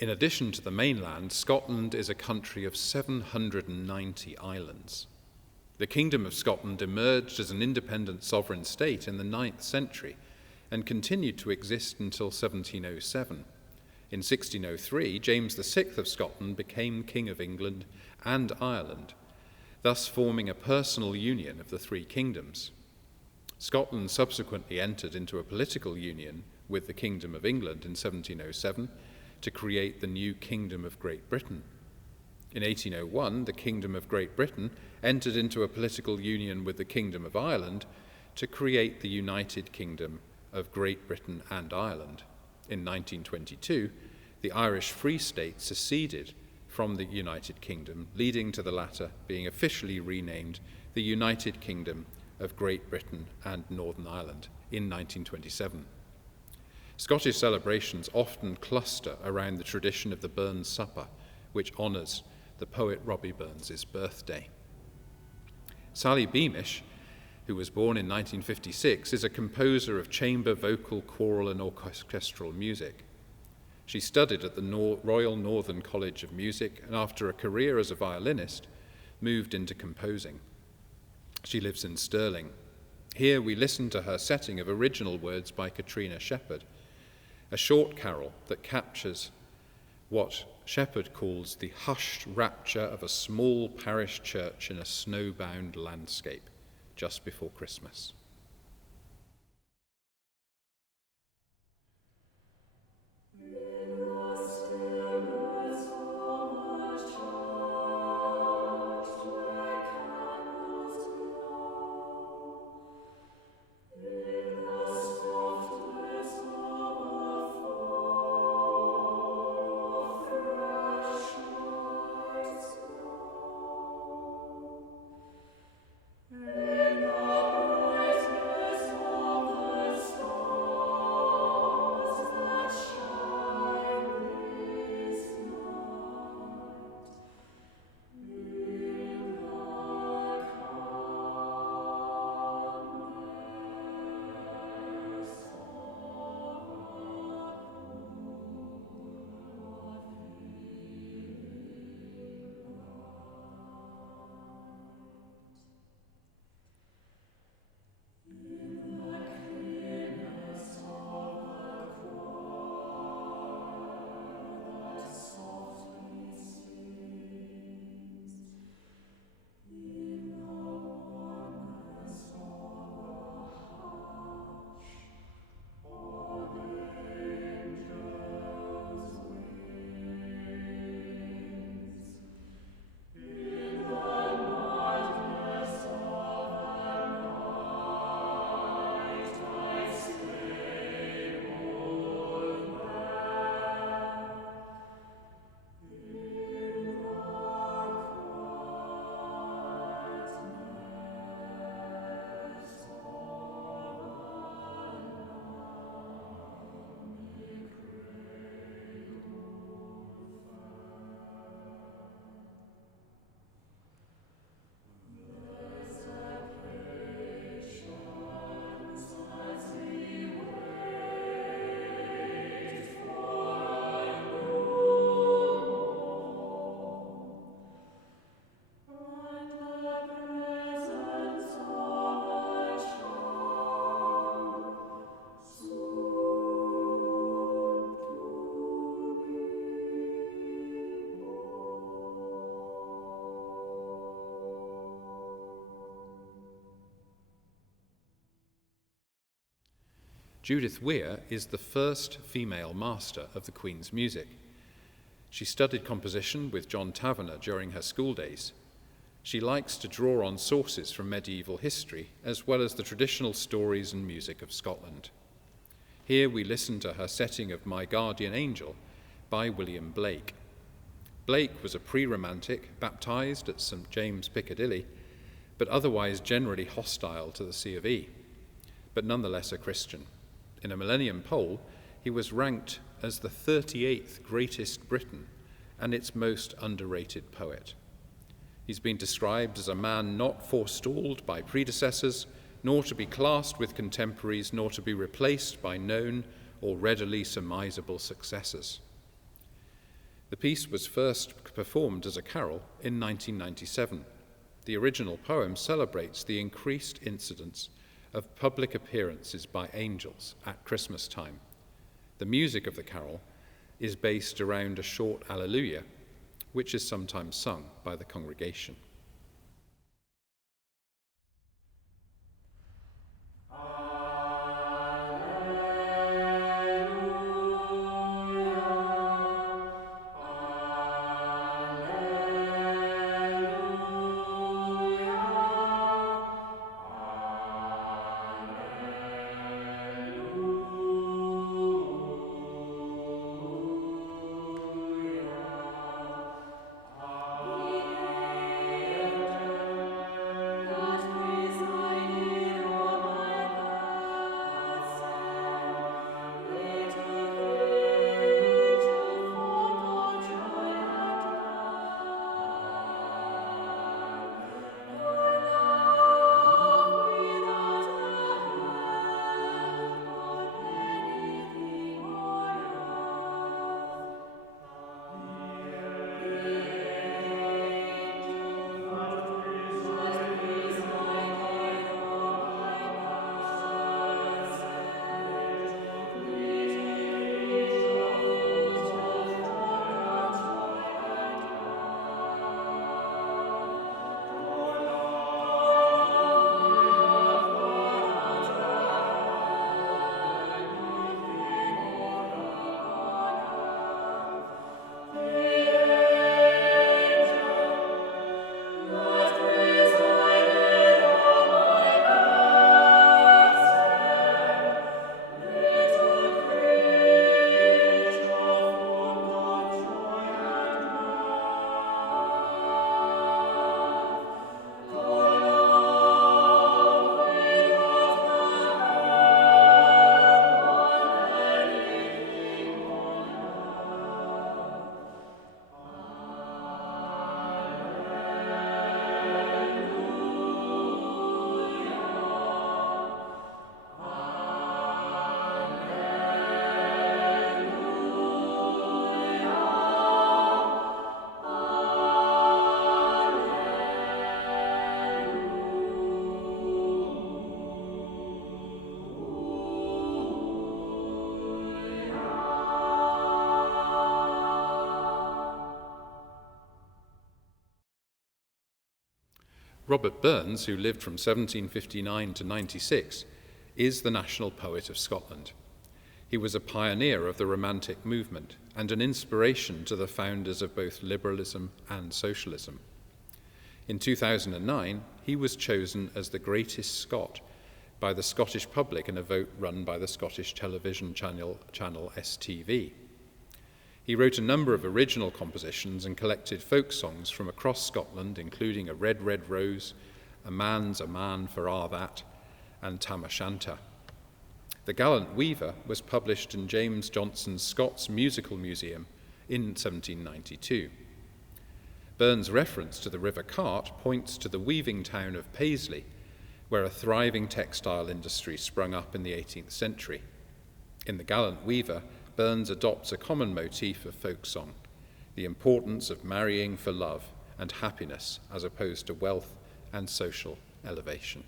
In addition to the mainland, Scotland is a country of 790 islands. The Kingdom of Scotland emerged as an independent sovereign state in the 9th century and continued to exist until 1707. In 1603, James VI of Scotland became King of England and Ireland, thus forming a personal union of the three kingdoms. Scotland subsequently entered into a political union with the Kingdom of England in 1707 to create the new Kingdom of Great Britain. In 1801, the Kingdom of Great Britain entered into a political union with the Kingdom of Ireland to create the United Kingdom of Great Britain and Ireland. In 1922, the Irish Free State seceded from the United Kingdom, leading to the latter being officially renamed the United Kingdom of Great Britain and Northern Ireland in 1927. Scottish celebrations often cluster around the tradition of the Burns Supper, which honours the poet Robbie Burns' birthday. Sally Beamish, who was born in 1956, is a composer of chamber, vocal, choral and orchestral music. She studied at the Royal Northern College of Music and after a career as a violinist, moved into composing. She lives in Stirling. Here we listen to her setting of original words by Katrina Shepherd, a short carol that captures what Shepherd calls the hushed rapture of a small parish church in a snowbound landscape just before Christmas. Judith Weir is the first female master of the Queen's music. She studied composition with John Taverner during her school days. She likes to draw on sources from medieval history, as well as the traditional stories and music of Scotland. Here we listen to her setting of My Guardian Angel by William Blake. Blake was a pre-romantic, baptised at St. James, Piccadilly, but otherwise generally hostile to the C of E, but nonetheless a Christian. In a Millennium poll, he was ranked as the 38th greatest Briton and its most underrated poet. He's been described as a man not forestalled by predecessors, nor to be classed with contemporaries, nor to be replaced by known or readily surmisable successors. The piece was first performed as a carol in 1997. The original poem celebrates the increased incidence of public appearances by angels at Christmas time. The music of the carol is based around a short Alleluia, which is sometimes sung by the congregation. Robert Burns, who lived from 1759 to 96, is the national poet of Scotland. He was a pioneer of the Romantic movement and an inspiration to the founders of both liberalism and socialism. In 2009, he was chosen as the greatest Scot by the Scottish public in a vote run by the Scottish television channel STV. He wrote a number of original compositions and collected folk songs from across Scotland, including A Red, Red Rose, A Man's a Man for A' That, and Tam O'Shanter. The Gallant Weaver was published in James Johnson's Scots Musical Museum in 1792. Burns' reference to the River Cart points to the weaving town of Paisley, where a thriving textile industry sprung up in the 18th century. In The Gallant Weaver, Burns adopts a common motif of folk song, the importance of marrying for love and happiness as opposed to wealth and social elevation.